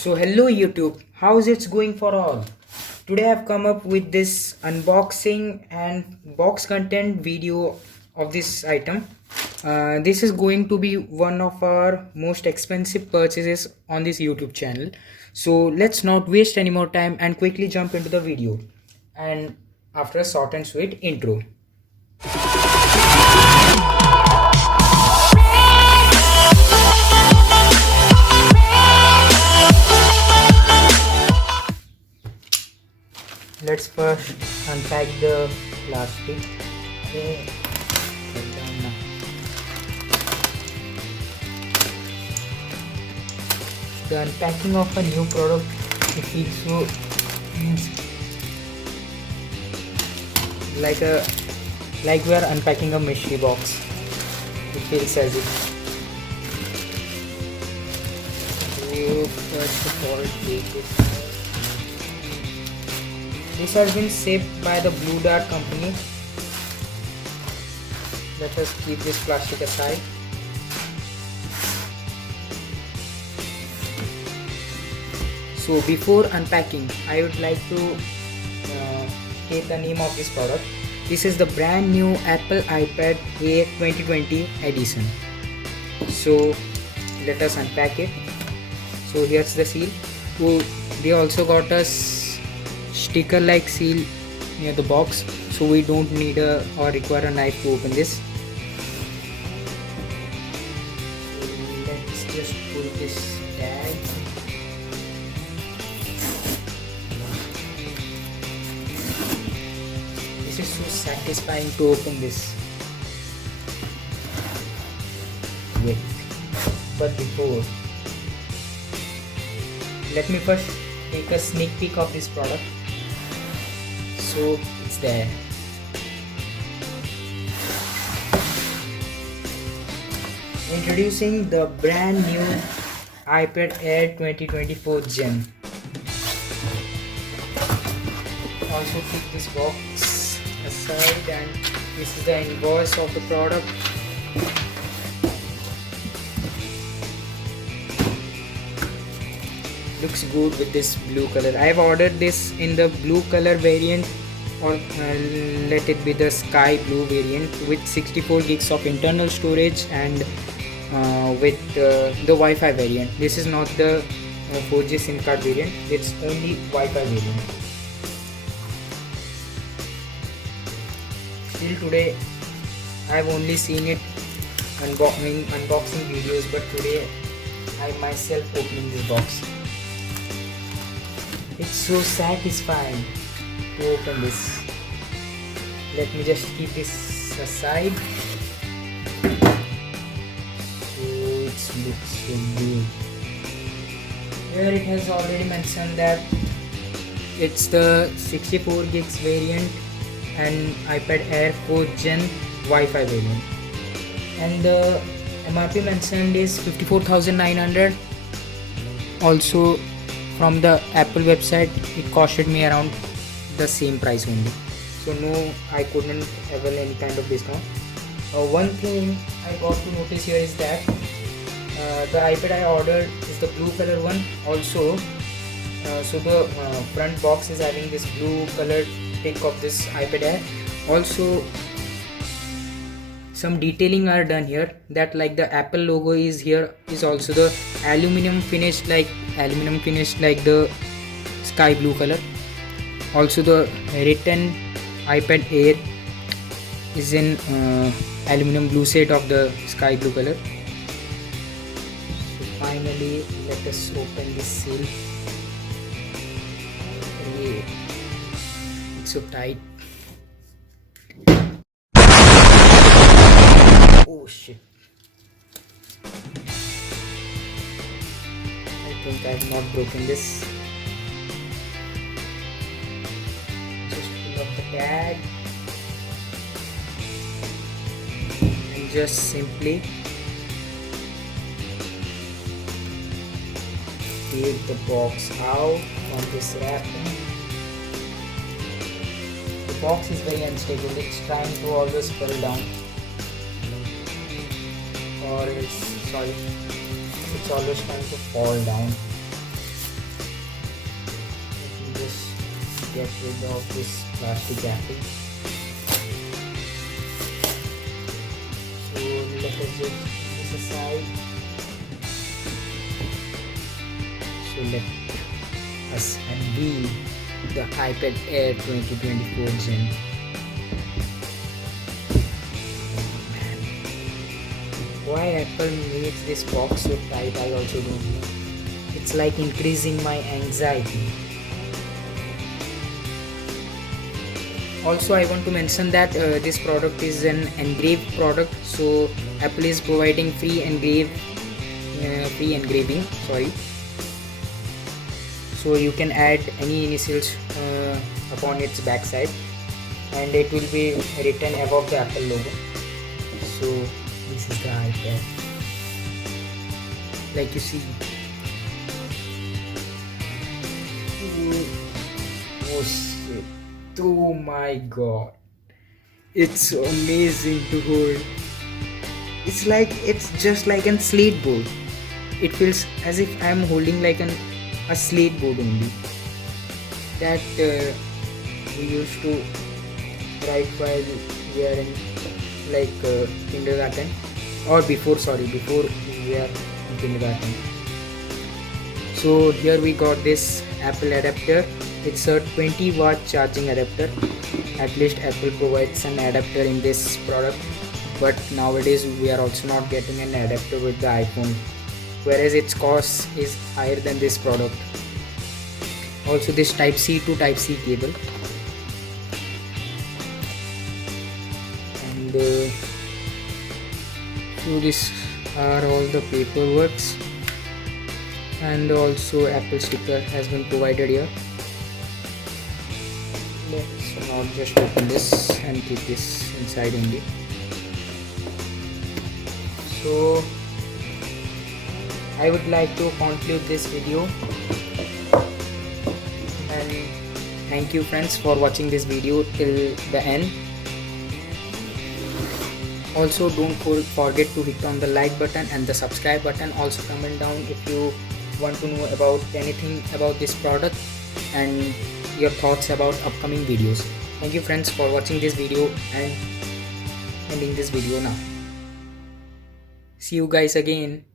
So hello YouTube, how's it going for all? Today I've come up with this unboxing and box content video of this item. This is going to be one of our most expensive purchases on this YouTube channel. So let's not waste any more time and quickly jump into the video. And after a short and sweet intro. Let's first unpack the plastic. Okay. Put down now. The unpacking of a new product, it feels so like we are unpacking a mystery box. It feels as if. So first of all, take this. This has been shaped by the Blue Dart company. Let us keep this plastic aside. So before unpacking, I would like to state the name of this product. This is the brand new Apple iPad Air 2020 edition. So let us unpack it. So here's the seal. So they also got us sticker like seal near the box, so we don't need or require a knife to open this. So let's just pull this tag. This is so satisfying to open this. Wait, but before, let me first take a sneak peek of this product. So it's there. Introducing the brand new iPad Air 2024 Gen. Also keep this box aside, and this is the invoice of the product. Looks good with this blue color. I have ordered this in the blue color variant, or let it be the sky blue variant, with 64 gigs of internal storage and with the Wi-Fi variant. This is not the 4G SIM card variant, it's only Wi-Fi variant. Still today I have only seen it unboxing videos, but today I myself opening this box. It's so satisfying to open this. Let me just keep this aside. So it looks so good. Here it has already mentioned that it's the 64 gigs variant and iPad Air 4 Gen Wi-Fi variant. And the MRP mentioned is 54,900. Also, from the Apple website, it costed me around the same price only. So no, I couldn't avail any kind of discount. One thing I got to notice here is that the iPad I ordered is the blue color one. Also, so the front box is having this blue colored pic of this iPad Air. Also, some detailing are done here, that like the Apple logo is here, is also the aluminum finish like the sky blue color. Also the written iPad Air is in aluminum blue shade of the sky blue color. So finally, let us open this seal. It's so tight. Oh shit. I think I have not broken this. Just pull up the tag and just simply take the box out from this wrapping. The box is very unstable, it's trying to always fall down. It's always trying to fall down. get rid of this plastic apple. So let us just put this aside. So let us unveil the iPad Air 2024 Gen. Man, why Apple makes this box so tight, I also don't know. It's like increasing my anxiety. Also, I want to mention that this product is an engraved product, so Apple is providing free engraving. Sorry. So you can add any initials upon its backside, and it will be written above the Apple logo. So this is the iPad, like you see. Oh shit! Oh my god! It's amazing to hold. It's just like a slate board. It feels as if I am holding like a slate board only that we used to write while we are in kindergarten, or before we are in kindergarten. So here we got this Apple adapter. It's a 20-watt charging adapter. At least Apple provides an adapter in this product, but nowadays we are also not getting an adapter with the iPhone, whereas its cost is higher than this product. Also this type C to type C cable, and so these are all the paperworks, and also Apple sticker has been provided here. Let's not just open this and keep this inside only. So I would like to conclude this video, and thank you friends for watching this video till the end. Also don't forget to hit on the like button and the subscribe button. Also comment down if you want to know about anything about this product and your thoughts about upcoming videos. Thank you friends for watching this video, and ending this video now. See you guys again.